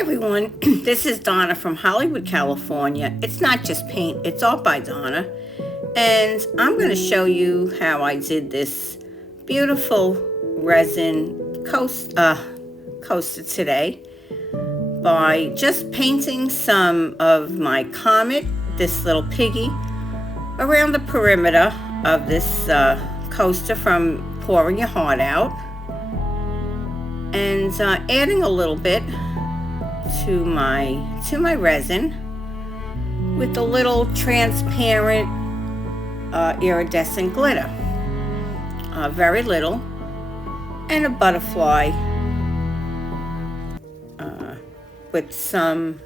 everyone, this is Donna from Hollywood, California. It's not just paint, it's art by Donna. And I'm going to show you how I did this beautiful resin coaster today by just painting some of my Comet, this little piggy, around the perimeter of this coaster from Pouring Your Heart Out, and adding a little bit to my resin with a little transparent iridescent glitter, very little, and a butterfly with some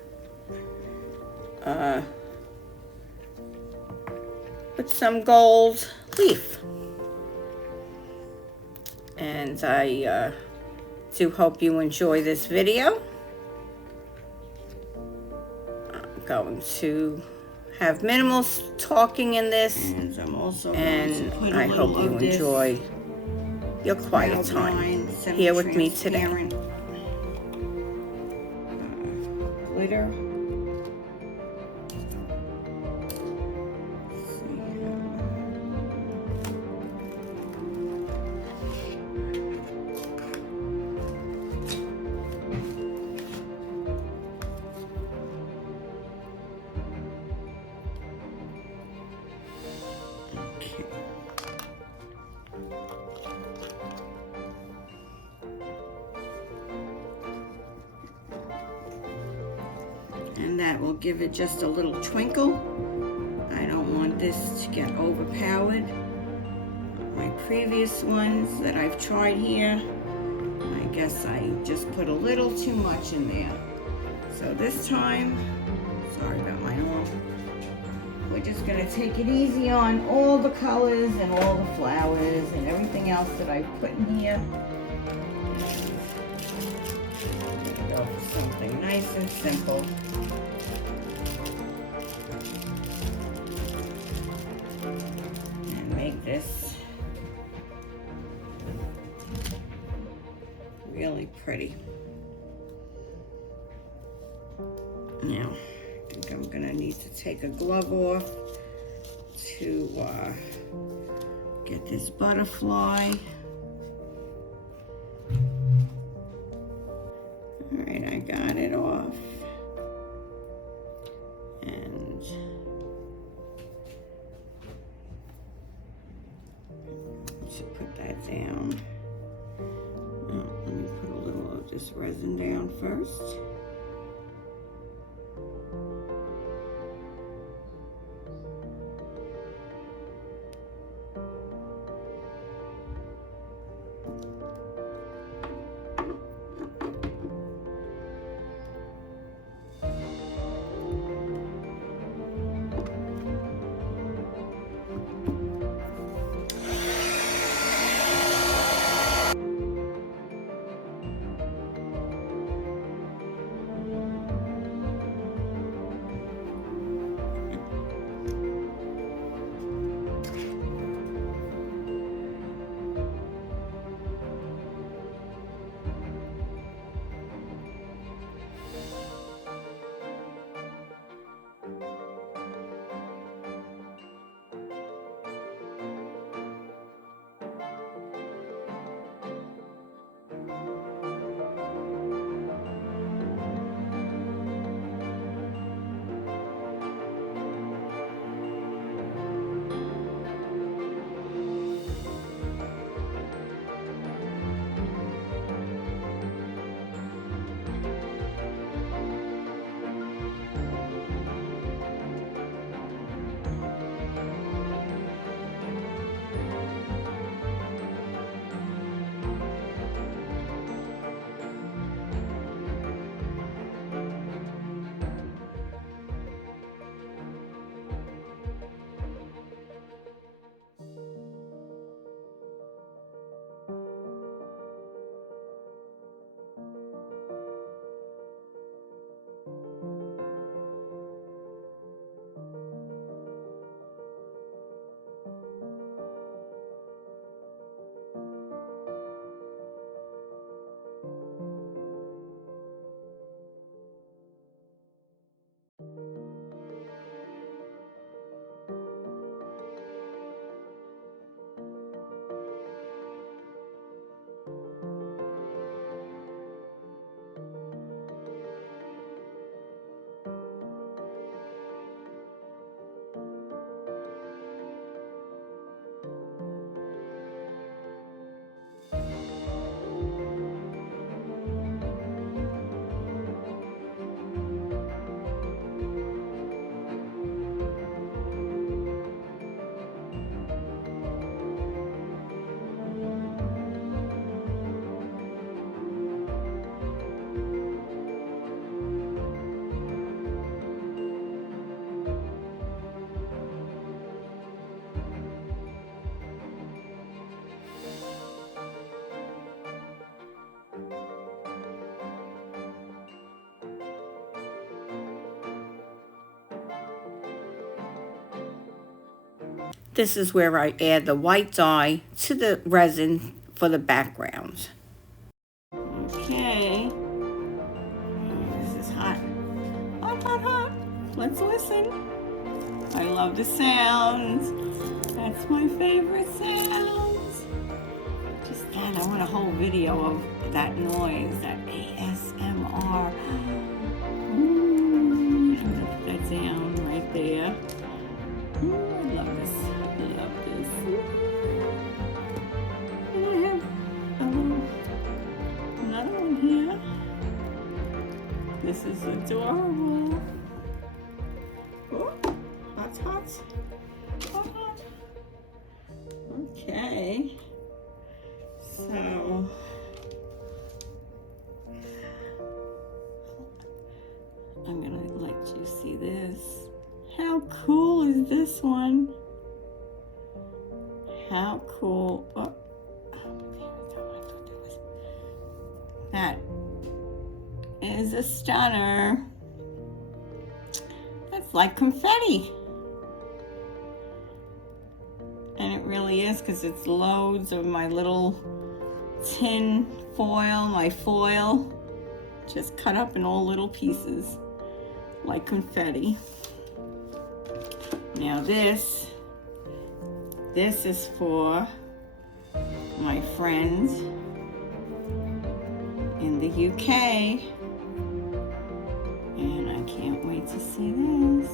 gold leaf. And I do hope you enjoy this video. I'm going to have minimal talking in this, and I hope you enjoy your quiet time here with me today. Glitter. And that will give it just a little twinkle. I don't want this to get overpowered. My previous ones that I've tried here, I guess I just put a little too much in there. So this time, sorry about my arm, we're just going to take it easy on all the colors and all the flowers and everything else that I've put in here. Go for something nice and simple. And make this really pretty. Now, I think I'm gonna need to take a glove off to get this butterfly. Alright, I got it off. And should put that down. Now, let me put a little of this resin down first. This is where I add the white dye to the resin for the background. Okay. This is hot. Hot, hot, hot. Let's listen. I love the sounds. That's my favorite sounds. Just that, I want a whole video of that noise, that ASMR. Ooh, I'm gonna put that down right there. Ooh, I love this. I love this. And I have another one here. This is adorable. Ooh, hot, hot. Hot, hot. Okay. So I'm gonna let you see this. How cool is this one? How cool. Oh. That is a stunner. That's like confetti. And it really is, because it's loads of my little tin foil, my foil, just cut up in all little pieces like confetti. Now this is for my friends in the UK, and I can't wait to see this.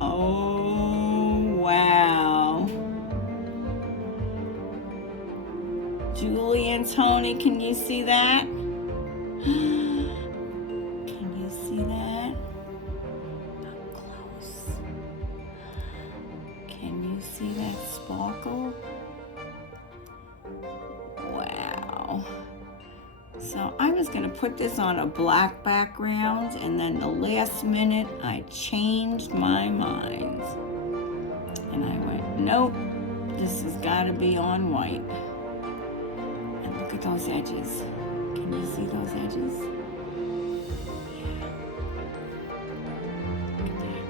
Oh, wow. Julie and Tony, can you see that? Can you see that? Up close. Can you see that sparkle? Wow. So I was gonna put this on a black background, and then the last minute I changed my mind. And I went, nope, this has gotta be on white. And look at those edges. Can you see those edges? Yeah. Look at that.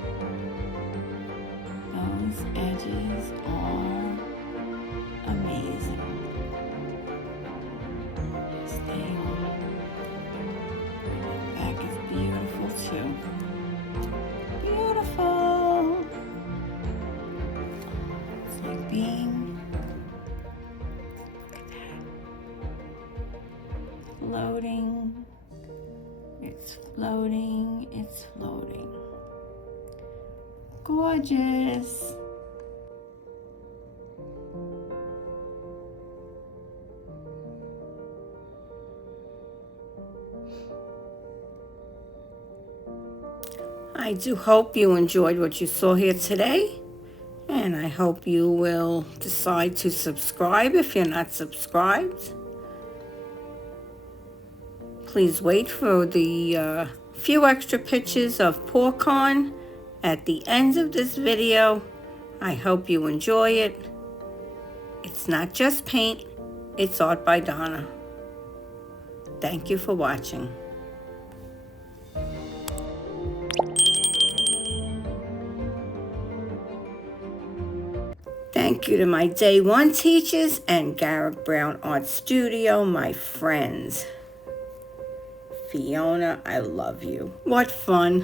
Those edges are amazing. Yes, they are. The back is beautiful too. Beautiful. It's like being, look at that. Floating. It's floating. It's floating. Gorgeous. I do hope you enjoyed what you saw here today, and I hope you will decide to subscribe if you're not subscribed. Please wait for the few extra pictures of PourCon at the end of this video. I hope you enjoy it. It's not just paint, it's art by Donna. Thank you for watching. Thank you to my Day 1 teachers and Garrick Brown Art Studio, my friends. Fiona, I love you. What fun.